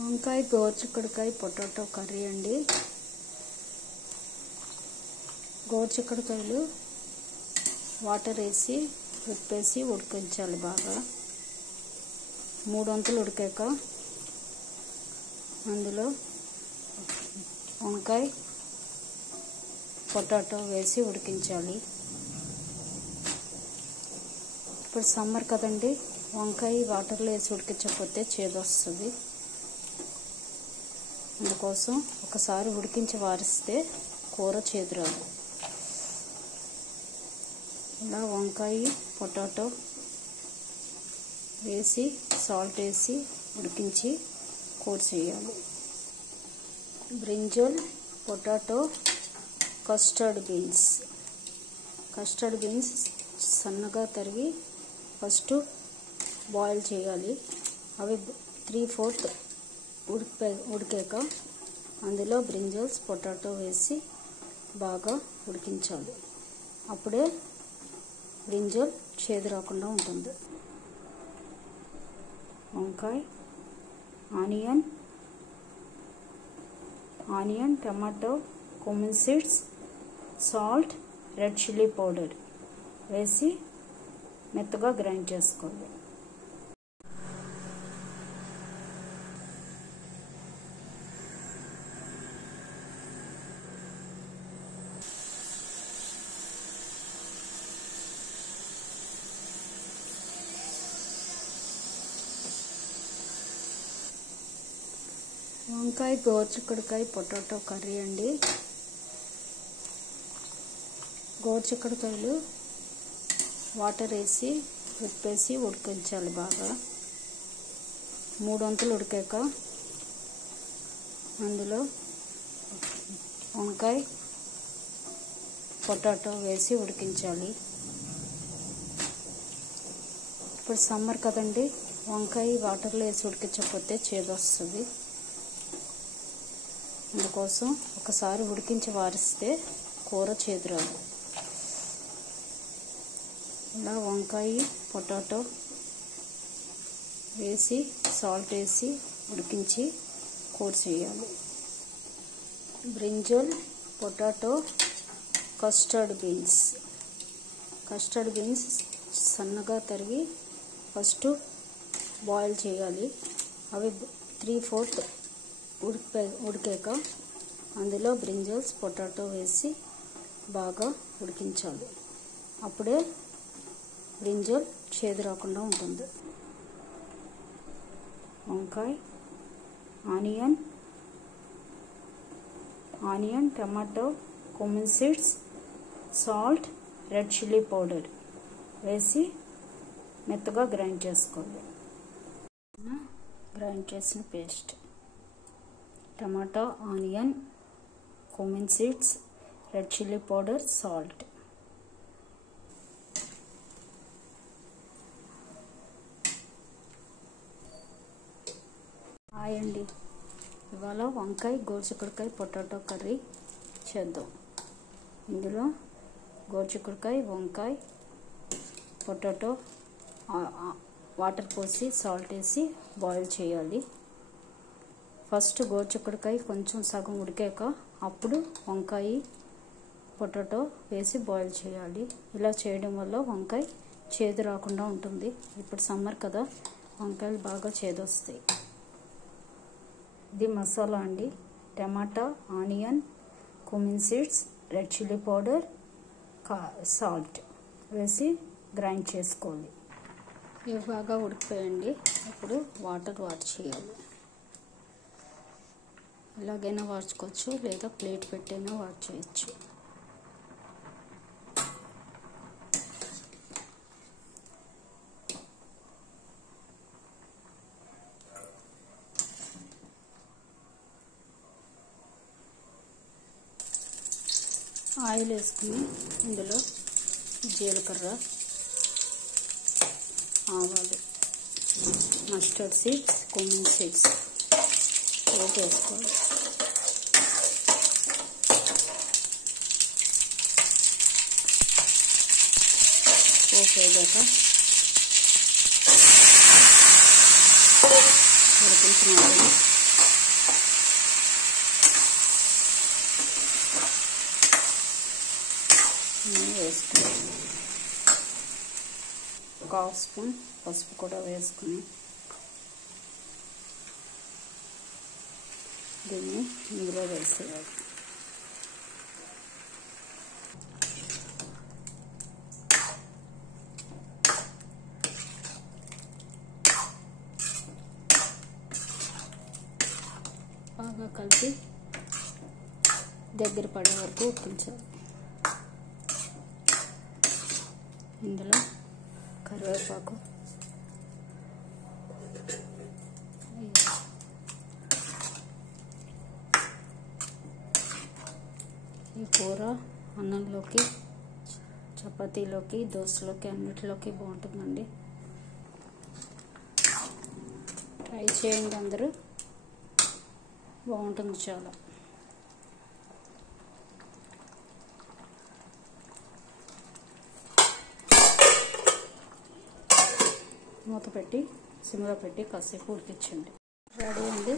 వంకాయ గోరుచిక్కుడుకాయ potato curry అండి. గోరుచిక్కుడుకాయలు water వేసి ఉప్పేసి ఉడికించాలి బాగా. 3 వంతులు ఉడికాక అందులో వంకాయ పొటాటో వేసి ఉడికించాలి. ఇప్పుడు సమ్మర్ కదండి, వంకాయ వాటర్లో వేసి ఉడికించకపోతే చేదు వస్తుంది. అందుకోసం ఒకసారి ఉడికించి వారిస్తే కూర చేదు రాదు. ఇలా వంకాయ పొటాటో వేసి సాల్ట్ వేసి ఉడికించి కూర చేయాలి. బ్రింజల్, పొటాటో, కస్టర్డ్ బీన్స్ సన్నగా తరిగి ఫస్ట్ బాయిల్ చేయాలి. అవి 3/4 ఉడికాక అందులో బ్రింజల్స్, పొటాటో వేసి బాగా ఉడికించాలి. అప్పుడే బ్రింజల్ చేదు రాకుండా ఉంటుంది. వంకాయ, onion, tomato, cumin seeds, salt, red chilli powder వేసి మెత్తగా గ్రైండ్ చేసుకోవాలి. వంకాయ గోరుచిక్కుడుకాయ పొటాటో కర్రీ అండి. గోరుచిక్కుడుకాయలు వాటర్ వేసి ఉప్పేసి ఉడికించాలి బాగా. 3 వంతులు ఉడికాక అందులో వంకాయ పొటాటో వేసి ఉడికించాలి. ఇప్పుడు సమ్మర్ కదండి, వంకాయ వాటర్లో వేసి ఉడికించకపోతే చేదు వస్తుంది. అందుకోసం ఒకసారి ఉడికించి వారిస్తే కూర చేదు రాదు. ఇలా వంకాయ పొటాటో వేసి సాల్ట్ వేసి ఉడికించి కూర చేయాలి. బ్రింజల్, పొటాటో, కస్టర్డ్ బీన్స్ సన్నగా తరిగి ఫస్ట్ బాయిల్ చేయాలి. అవి 3/4 ఉడికాక అందులో బ్రింజల్స్, పొటాటో వేసి బాగా ఉడికించాలి. అప్పుడే బ్రింజల్ చేదు రాకుండా ఉంటుంది. వంకాయ, onion, tomato, cumin seeds, salt, red chilli powder వేసి మెత్తగా గ్రైండ్ చేసుకోవాలి. గ్రైండ్ చేసిన paste, tomato, onion, cumin seeds, red chilli powder, salt. Hi అండి, ఇవాళ వంకాయ గోరుచిక్కుడుకాయ పొటాటో కర్రీ చేద్దాం. ఇందులో గోరుచిక్కుడుకాయ, వంకాయ, పొటాటో వాటర్ పోసి సాల్ట్ వేసి బాయిల్ చేయాలి. ఫస్ట్ గోరుచిక్కుడుకాయ కొంచెం సగం ఉడికాక అప్పుడు వంకాయ పొటాటో వేసి బాయిల్ చేయాలి. ఇలా చేయడం వల్ల వంకాయ చేదు రాకుండా ఉంటుంది. ఇప్పుడు సమ్మర్ కదా, వంకాయలు బాగా చేదు వస్తాయి. ఇది మసాలా అండి. Tomato, onion, cumin seeds, red chilli powder, salt వేసి గ్రైండ్ చేసుకోవాలి. ఇవి బాగా ఉడికిపోయండి. ఇప్పుడు వాటర్ చేయాలి. ఎలాగైనా వార్చుకోవచ్చు, లేదా ప్లేట్ పెట్టైనా వార్చేయచ్చు. ఆయిల్ వేసుకుని ఇందులో జీలకర్ర, ఆవాలు, మస్టర్డ్ సీడ్స్, cumin seeds వేసుకోవాలి. వేగాక ఉడికించిన హాఫ్ స్పూన్ పసుపు కూడా వేసుకుని దీన్ని ఇందులో వేసేయాలి. బాగా కలిపి దగ్గర పడే వరకు ఉడికించాలి. ఇందులో కరివేపాకు, ఈ కూర అన్నంలోకి, చపాతీలోకి, దోశలోకి అన్నిటిలోకి బాగుంటుందండి. ట్రై చేయండి అందరూ, బాగుంటుంది చాలా. మూత పెట్టి సిమ్లో పెట్టి కాసేపు ఉడికించండి. రెడీ అండి.